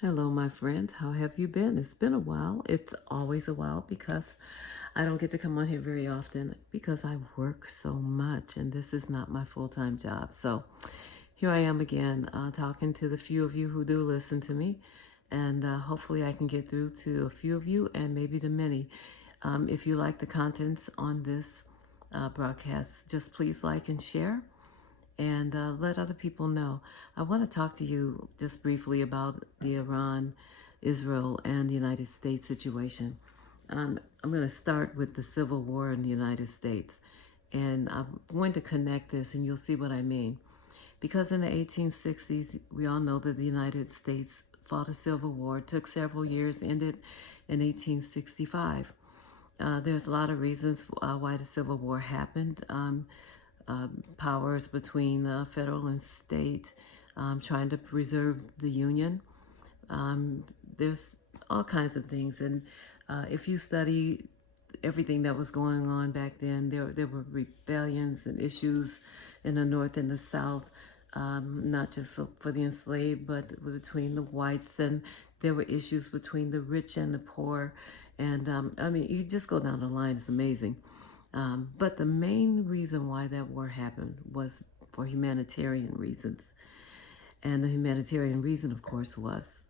Hello, my friends. How have you been? It's been a while. It's always a while because I don't get to come on here very often because I work so much and this is not my full time job. So here I am again, talking to the few of you who do listen to me. And hopefully I can get through to a few of you and maybe to many. If you like the contents on this broadcast, just please like and share and let other people know. I want to talk to you just briefly about the Iran, Israel, and the United States situation. I'm going to start with the Civil War in the United States, and I'm going to connect this, and you'll see what I mean. Because in the 1860s, we all know that the United States fought a civil war. It took several years, ended in 1865. There's a lot of reasons why the Civil War happened. Powers between federal and state, trying to preserve the Union. There's all kinds of things. And if you study everything that was going on back then, there were rebellions and issues in the North and the South, not just for the enslaved, but between the whites. And there were issues between the rich and the poor. And I mean, you just go down the line, it's amazing. But the main reason why that war happened was for humanitarian reasons. And the humanitarian reason, of course, was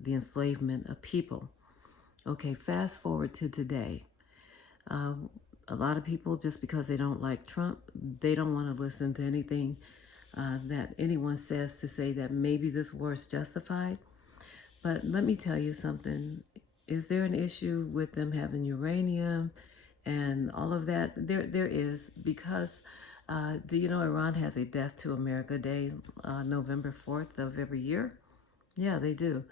the enslavement of people. Okay, fast forward to today. Uh, a lot of people, just because they don't like Trump, they don't want to listen to anything that anyone says to say that maybe this war is justified. But let me tell you something. Is there an issue with them having uranium and all of that? There is, because do you know Iran has a Death to America Day, November 4th of every year? Yeah, they do.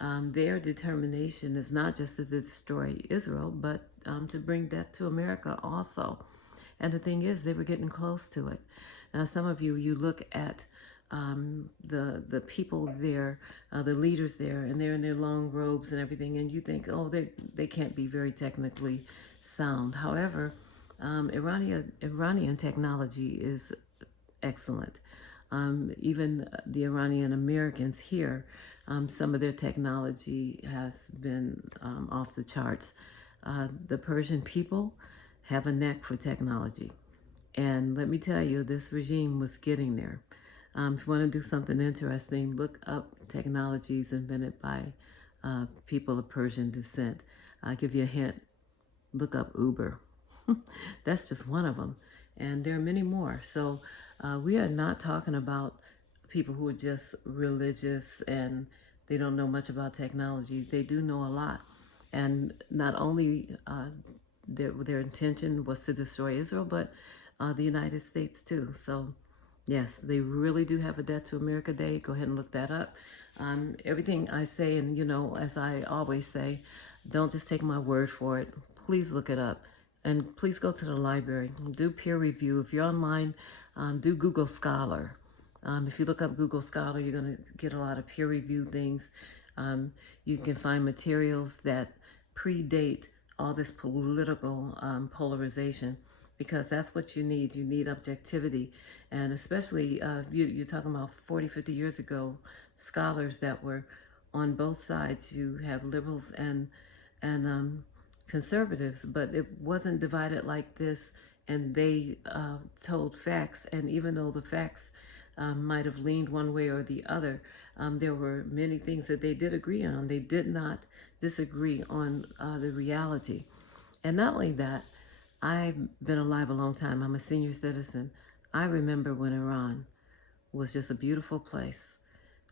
Their determination is not just to destroy Israel, but to bring death to America also. And the thing is, they were getting close to it. Now, some of you look at the people there, the leaders there, and they're in their long robes and everything, and you think, oh, they can't be very technically sound. However, Iranian technology is excellent. Even the Iranian Americans here, some of their technology has been off the charts. The Persian people have a knack for technology. And let me tell you, this regime was getting there. If you want to do something interesting, look up technologies invented by people of Persian descent. I'll give you a hint. Look up Uber. That's just one of them. And there are many more. So we are not talking about people who are just religious and they don't know much about technology. They do know a lot. And not only their intention was to destroy Israel, but the United States too. So yes, they really do have a Debt to America Day. Go ahead and look that up. Everything I say, and as I always say, don't just take my word for it. Please look it up. And please go to the library. Do peer review. If you're online, do Google Scholar. If you look up Google Scholar, you're going to get a lot of peer review things. You can find materials that predate all this political polarization, because that's what you need. You need objectivity. And especially, you're talking about 40, 50 years ago, scholars that were on both sides. You have liberals and conservatives, but it wasn't divided like this. And they told facts. And even though the facts might have leaned one way or the other, there were many things that they did agree on. They did not disagree on the reality. And not only that, I've been alive a long time. I'm a senior citizen. I remember when Iran was just a beautiful place.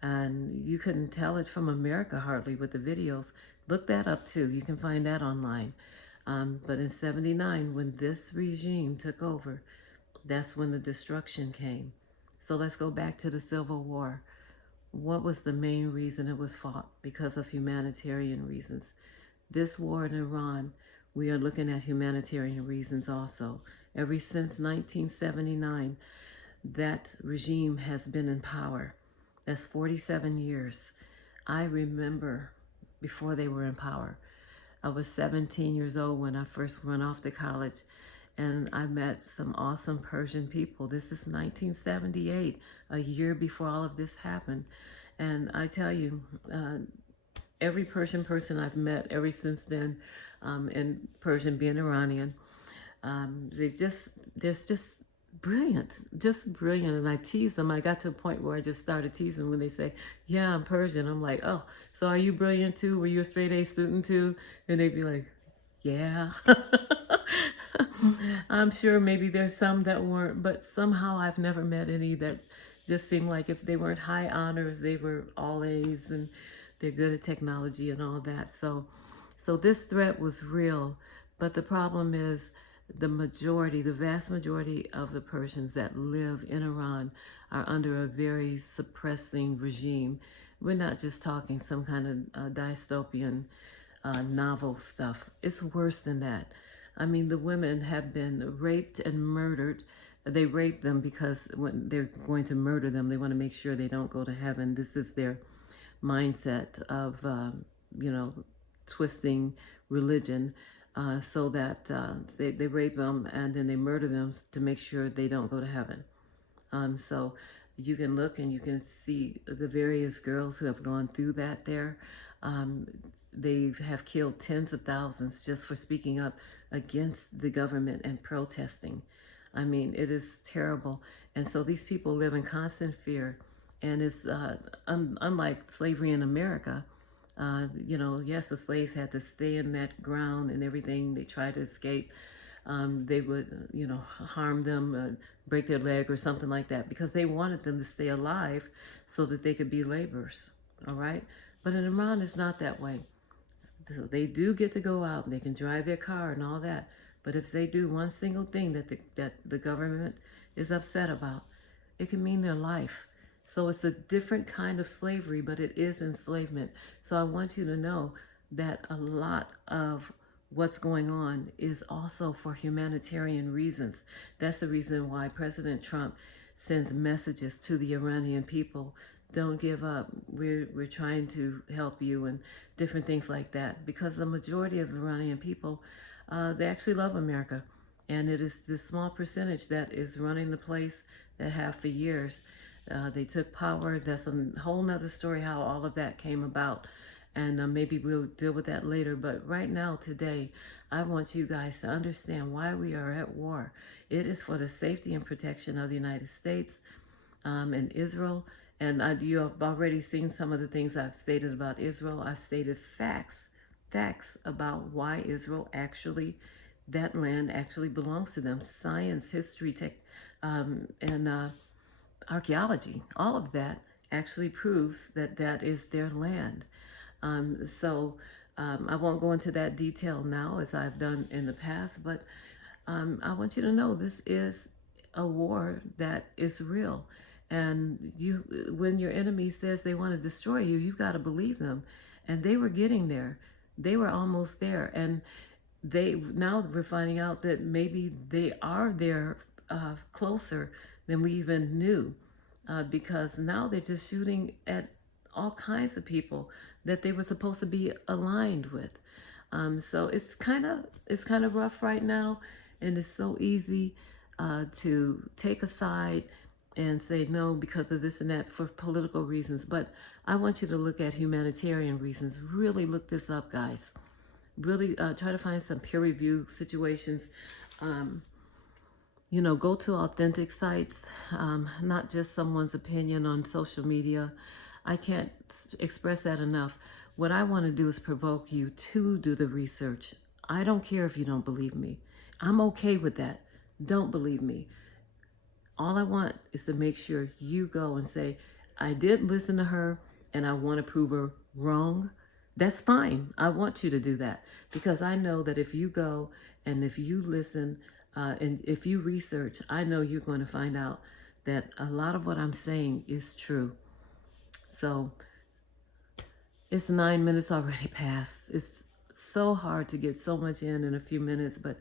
And you couldn't tell it from America hardly with the videos. Look that up too. You can find that online. But in 79, when this regime took over, that's when the destruction came. So let's go back to the Civil War. What was the main reason it was fought? Because of humanitarian reasons. This war in Iran, we are looking at humanitarian reasons also. Ever since 1979, that regime has been in power. That's 47 years. I remember before they were in power. I was 17 years old when I first went off to college, and I met some awesome Persian people. This is 1978, a year before all of this happened. And I tell you, every Persian person I've met ever since then, and Persian being Iranian, they just, there's just brilliant. And I tease them. I got to a point where I just started teasing when they say, "Yeah, I'm Persian." I'm like, "Oh, so are you brilliant too? Were you a straight A student too?" And they'd be like, "Yeah." I'm sure maybe there's some that weren't, but somehow I've never met any that just seemed like if they weren't high honors, they were all A's and they're good at technology and all that. So this threat was real, but the problem is the vast majority of the Persians that live in Iran are under a very suppressing regime. We're not just talking some kind of dystopian novel stuff. It's worse than that. I mean, the women have been raped and murdered. They rape them because when they're going to murder them, they want to make sure they don't go to heaven. This is their mindset of, you know, twisting religion so that they rape them and then they murder them to make sure they don't go to heaven. So you can look and you can see the various girls who have gone through that there. Um, they have killed tens of thousands just for speaking up against the government and protesting. I mean, it is terrible. And so these people live in constant fear. And it's unlike slavery in America. You know, yes, the slaves had to stay in that ground and everything. They tried to escape. They would, you know, harm them, break their leg or something like that because they wanted them to stay alive so that they could be laborers. All right. But in Iran, it's not that way. So they do get to go out and they can drive their car and all that. But if they do one single thing that the government is upset about, it can mean their life. So it's a different kind of slavery, but it is enslavement. So I want you to know that a lot of what's going on is also for humanitarian reasons. That's the reason why President Trump sends messages to the Iranian people. Don't give up. We're trying to help you and different things like that. Because the majority of Iranian people, they actually love America. And it is this small percentage that is running the place that have for years. They took power. That's a whole nother story how all of that came about. And maybe we'll deal with that later. But right now, today, I want you guys to understand why we are at war. It is for the safety and protection of the United States and Israel. And you have already seen some of the things I've stated about Israel. I've stated facts about why Israel actually, that land actually belongs to them. Science, history, tech, and archaeology, all of that actually proves that that is their land. I won't go into that detail now as I've done in the past, but I want you to know this is a war that is real. And you, when your enemy says they want to destroy you, you've got to believe them. And they were getting there. They were almost there. And now we're finding out that maybe they are there closer than we even knew because now they're just shooting at all kinds of people that they were supposed to be aligned with. So it's kind of rough right now, and it's so easy to take a side and say no because of this and that for political reasons. But I want you to look at humanitarian reasons. Really look this up, guys. Really try to find some peer review situations. You know, go to authentic sites, not just someone's opinion on social media. I can't express that enough. What I want to do is provoke you to do the research. I don't care if you don't believe me. I'm okay with that. Don't believe me. All I want is to make sure you go and say, I did listen to her and I want to prove her wrong. That's fine. I want you to do that because I know that if you go and if you listen and if you research, I know you're going to find out that a lot of what I'm saying is true. So it's 9 minutes already past. It's so hard to get so much in a few minutes, but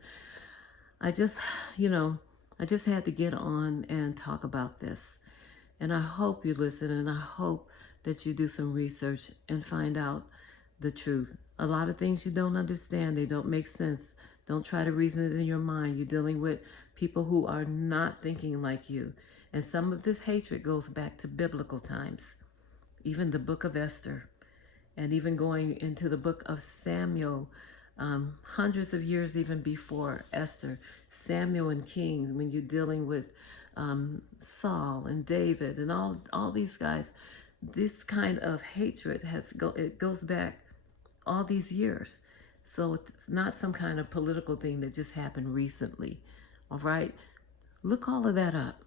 I just, I just had to get on and talk about this. And I hope you listen and I hope that you do some research and find out the truth. A lot of things you don't understand, they don't make sense. Don't try to reason it in your mind. You're dealing with people who are not thinking like you. And some of this hatred goes back to biblical times, even the book of Esther. and even going into the book of Samuel, hundreds of years even before Esther, Samuel and Kings, when you're dealing with Saul and David and all these guys, this kind of hatred it goes back all these years. So it's not some kind of political thing that just happened recently. All right? Look all of that up.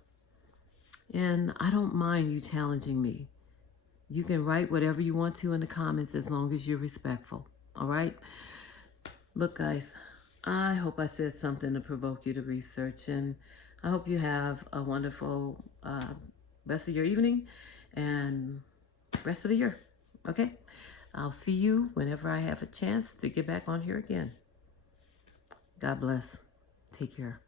And I don't mind you challenging me. You can write whatever you want to in the comments as long as you're respectful. All right? Look, guys, I hope I said something to provoke you to research. And I hope you have a wonderful rest of your evening and rest of the year. Okay? I'll see you whenever I have a chance to get back on here again. God bless. Take care.